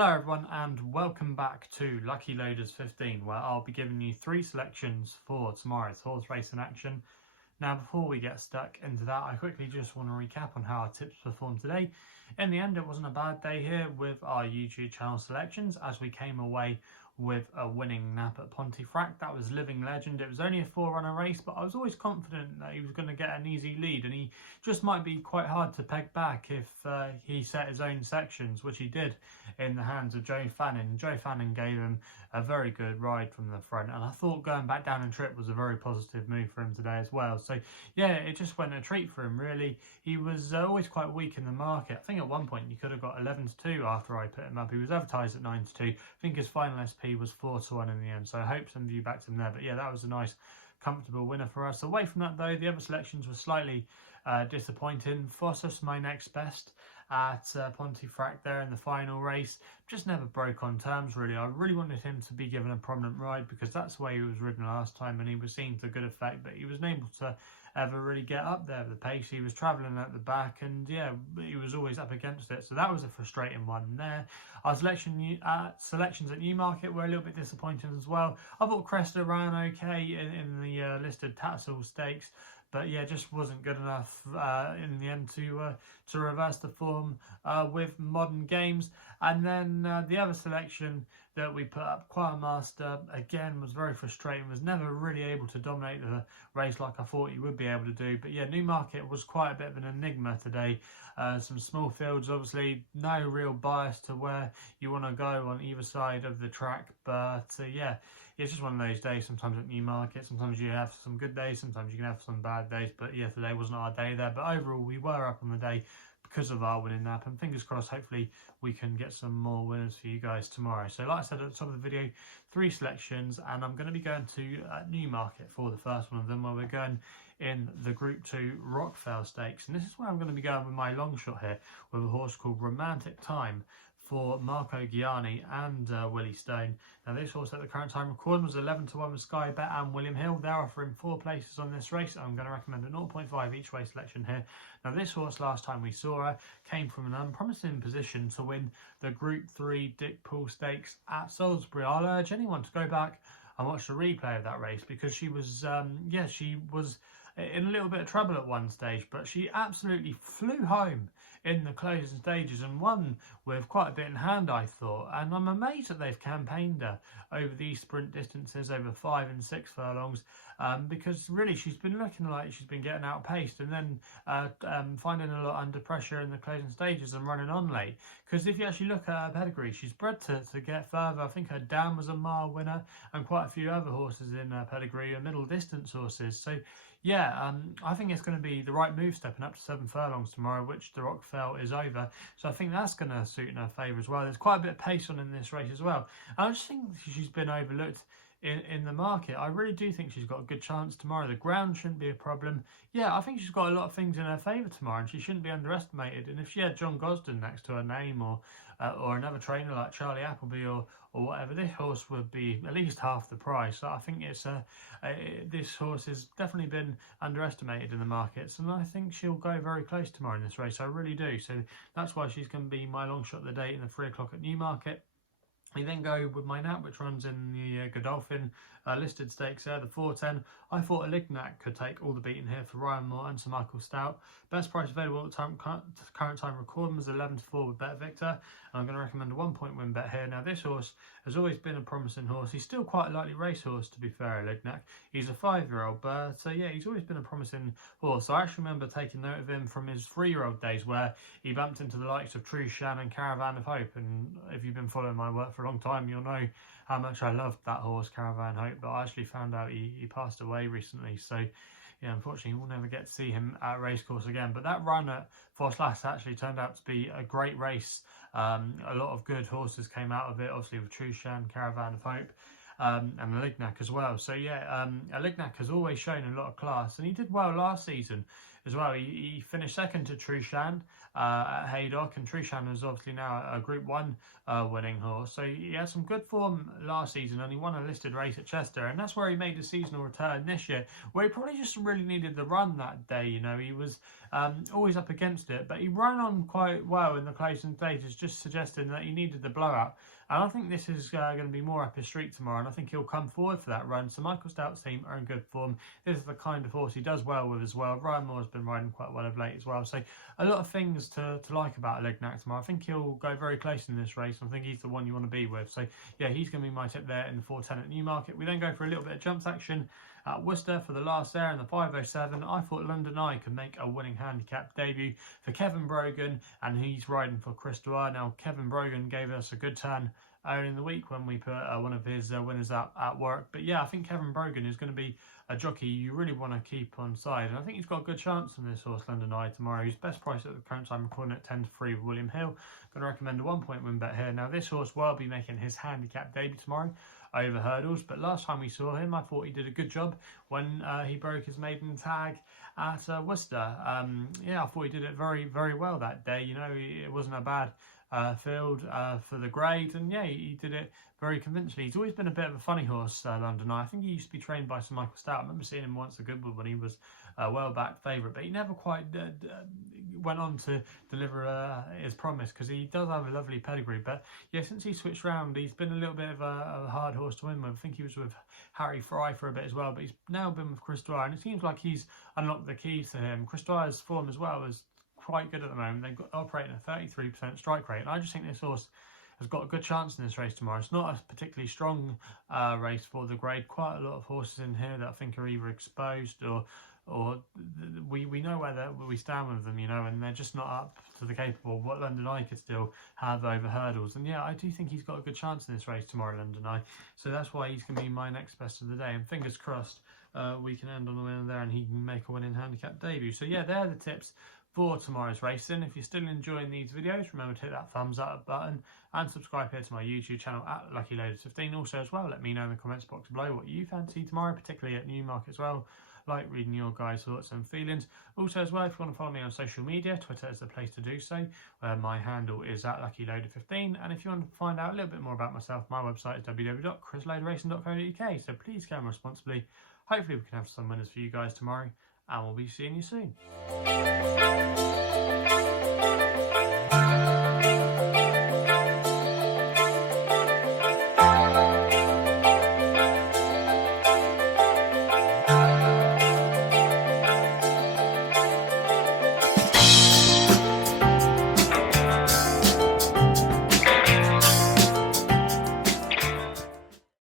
Hello everyone and welcome back to Lucky Loaders 15, where I'll be giving you 3 selections for tomorrow's horse racing action. Now before we get stuck into that, I quickly just want to recap on how our tips performed today. In the end, it wasn't a bad day here with our YouTube channel selections, as we came away with a winning nap at Pontefract. That was living legend. It was only a 4-runner race, but I was always confident that he was going to get an easy lead, and he just might be quite hard to peg back if he set his own sections, which he did in the hands of Joe Fannin. Joe Fannin gave him a very good ride from the front, and I thought going back down and trip was a very positive move for him today as well. So yeah, it just went a treat for him really. He was always quite weak in the market. I think at one point you could have got 11-2 after I put him up. He was advertised at 9-2. I think his final SP was 4-1 in the end, so I hope some of you backed him there. But yeah, that was a nice comfortable winner for us. Away from that though, the other selections were slightly disappointing. Fossos, my next best at Pontefract there in the final race, just never broke on terms really. I really wanted him to be given a prominent ride because that's the way he was ridden last time, and he was seen to good effect, but he wasn't able to ever really get up there with the pace. He was travelling at the back, and yeah, he was always up against it, so that was a frustrating one there. Our selections at Newmarket were a little bit disappointing as well. I thought Cresta ran okay in the listed Tassel Stakes, but yeah, just wasn't good enough in the end to reverse the form with Modern Games. And then the other selection that we put up, Choir Master, again was very frustrating, was never really able to dominate the race like I thought he would be able to do. But yeah, Newmarket was quite a bit of an enigma today. Some small fields, obviously no real bias to where you want to go on either side of the track, but yeah, it's just one of those days sometimes at Newmarket. Sometimes you have some good days, sometimes you can have some bad days, but yeah, today wasn't our day there. But overall we were up on the day because of our winning nap, and fingers crossed hopefully we can get some more winners for you guys tomorrow. So like I said at the top of the video, 3 selections, and I'm going to be going to Newmarket for the first one of them, where we're going in the Group 2 Rockfell Stakes, and this is where I'm going to be going with my long shot here with a horse called Romantic Time for Marco Gianni and Willie Stone. Now this horse at the current time recording was 11-1 with SkyBet and William Hill. They're offering 4 places on this race. I'm going to recommend a 0.5 each way selection here. Now this horse, last time we saw her, came from an unpromising position to win the Group 3 Dick Pool Stakes at Salisbury. I'll urge anyone to go back and watch the replay of that race, because she was she was in a little bit of trouble at one stage, but she absolutely flew home in the closing stages and won with quite a bit in hand, I thought. And I'm amazed that they've campaigned her over these sprint distances over 5 and 6 furlongs, because really she's been looking like she's been getting outpaced and then finding a lot under pressure in the closing stages and running on late. Because if you actually look at her pedigree, she's bred to get further. I think her dam was a mile winner, and quite a few other horses in her pedigree are middle distance horses. So yeah, I think it's going to be the right move stepping up to 7 furlongs tomorrow, which the Rockfell is over. So I think that's going to suit in her favour as well. There's quite a bit of pace on in this race as well. And I just think she's been overlooked in the market. I really do think she's got a good chance tomorrow. The ground shouldn't be a problem. Yeah, I think she's got a lot of things in her favour tomorrow, and she shouldn't be underestimated. And if she had John Gosden next to her name, or another trainer like Charlie Appleby or whatever, this horse would be at least half the price. So I think it's this horse has definitely been underestimated in the markets, and I think she'll go very close tomorrow in this race. I really do. So that's why she's going to be my long shot of the day in the 3 o'clock at Newmarket. We then go with my nap, which runs in the Godolphin listed stakes there, the 410. I thought Alignak could take all the beating here for Ryan Moore and Sir Michael Stout. Best price available at the current time recording was 11-4 with Bet Victor. And I'm going to recommend a 1-point win bet here. Now this horse has always been a promising horse. He's still quite a likely racehorse, to be fair, Alignak. He's a 5-year-old, but yeah, he's always been a promising horse. I actually remember taking note of him from his 3-year-old days, where he bumped into the likes of True Shan and Caravan of Hope. And if you've been following my work for a long time, you'll know how much I loved that horse, Caravan Hope. But I actually found out he passed away recently, so yeah, unfortunately we'll never get to see him at a racecourse again. But that run at Forslass actually turned out to be a great race. A lot of good horses came out of it, obviously with Trushan, Caravan of Hope, and Alignak as well. So yeah, Alignak has always shown a lot of class, and he did well last season as well. He finished second to Trushan at Haydock, and Trushan is obviously now a Group 1 winning horse. So he had some good form last season, and he won a listed race at Chester, and that's where he made a seasonal return this year, where he probably just really needed the run that day. You know, he was always up against it, but he ran on quite well in the closing stages, just suggesting that he needed the blowout. And I think this is going to be more up his street tomorrow, and I think he'll come forward for that run. So Michael Stout's team are in good form. This is the kind of horse he does well with as well. Ryan Moore's been riding quite well of late as well. So a lot of things to like about Alignak tomorrow. I think he'll go very close in this race. I think he's the one you want to be with. So yeah, he's going to be my tip there in the 4:10 at Newmarket. We then go for a little bit of jumps action at Worcester for the last there in the 5:07. I thought London Eye could make a winning handicap debut for Kevin Brogan, and he's riding for Chris Dwyer. Now, Kevin Brogan gave us a good turn early in the week when we put one of his winners up at work. But yeah, I think Kevin Brogan is going to be a jockey you really want to keep on side, and I think he's got a good chance on this horse London Eye tomorrow. He's best price at the current time, recording at 10-3 with William Hill. Going to recommend a 1-point win bet here. Now, this horse will be making his handicap debut tomorrow over hurdles, but last time we saw him I thought he did a good job when he broke his maiden tag at Worcester. Yeah, I thought he did it very, very well that day. You know, it wasn't a bad field for the grade, and yeah, he did it very convincingly. He's always been a bit of a funny horse, London Eye. I think he used to be trained by Sir Michael Stout. I remember seeing him once at Goodwood when he was a well-backed favourite, but he never quite went on to deliver his promise, because he does have a lovely pedigree. But yeah, since he switched round, he's been a little bit of a hard horse to win with. I think he was with Harry Fry for a bit as well, but he's now been with Chris Dwyer, and it seems like he's unlocked the keys to him. Chris Dwyer's form as well is quite good at the moment. They've got operating a 33% strike rate, and I just think this horse has got a good chance in this race tomorrow. It's not a particularly strong race for the grade. Quite a lot of horses in here that I think are either exposed or we know where we stand with them, you know, and they're just not up to the capable of what London Eye could still have over hurdles. And yeah, I do think he's got a good chance in this race tomorrow, London Eye. So that's why he's going to be my next best of the day. And fingers crossed we can end on a winner there and he can make a winning handicap debut. So yeah, they're the tips for tomorrow's racing. If you're still enjoying these videos, remember to hit that thumbs up button and subscribe here to my YouTube channel at LuckyLoaders15. Also as well, let me know in the comments box below what you fancy tomorrow, particularly at Newmarket as well. Like reading your guys' thoughts and feelings. Also as well, if you want to follow me on social media, Twitter is the place to do so. My handle is at LuckyLoader15, and if you want to find out a little bit more about myself, my website is www.chrisloaderracing.co.uk. So please gamble responsibly. Hopefully we can have some winners for you guys tomorrow, and we'll be seeing you soon.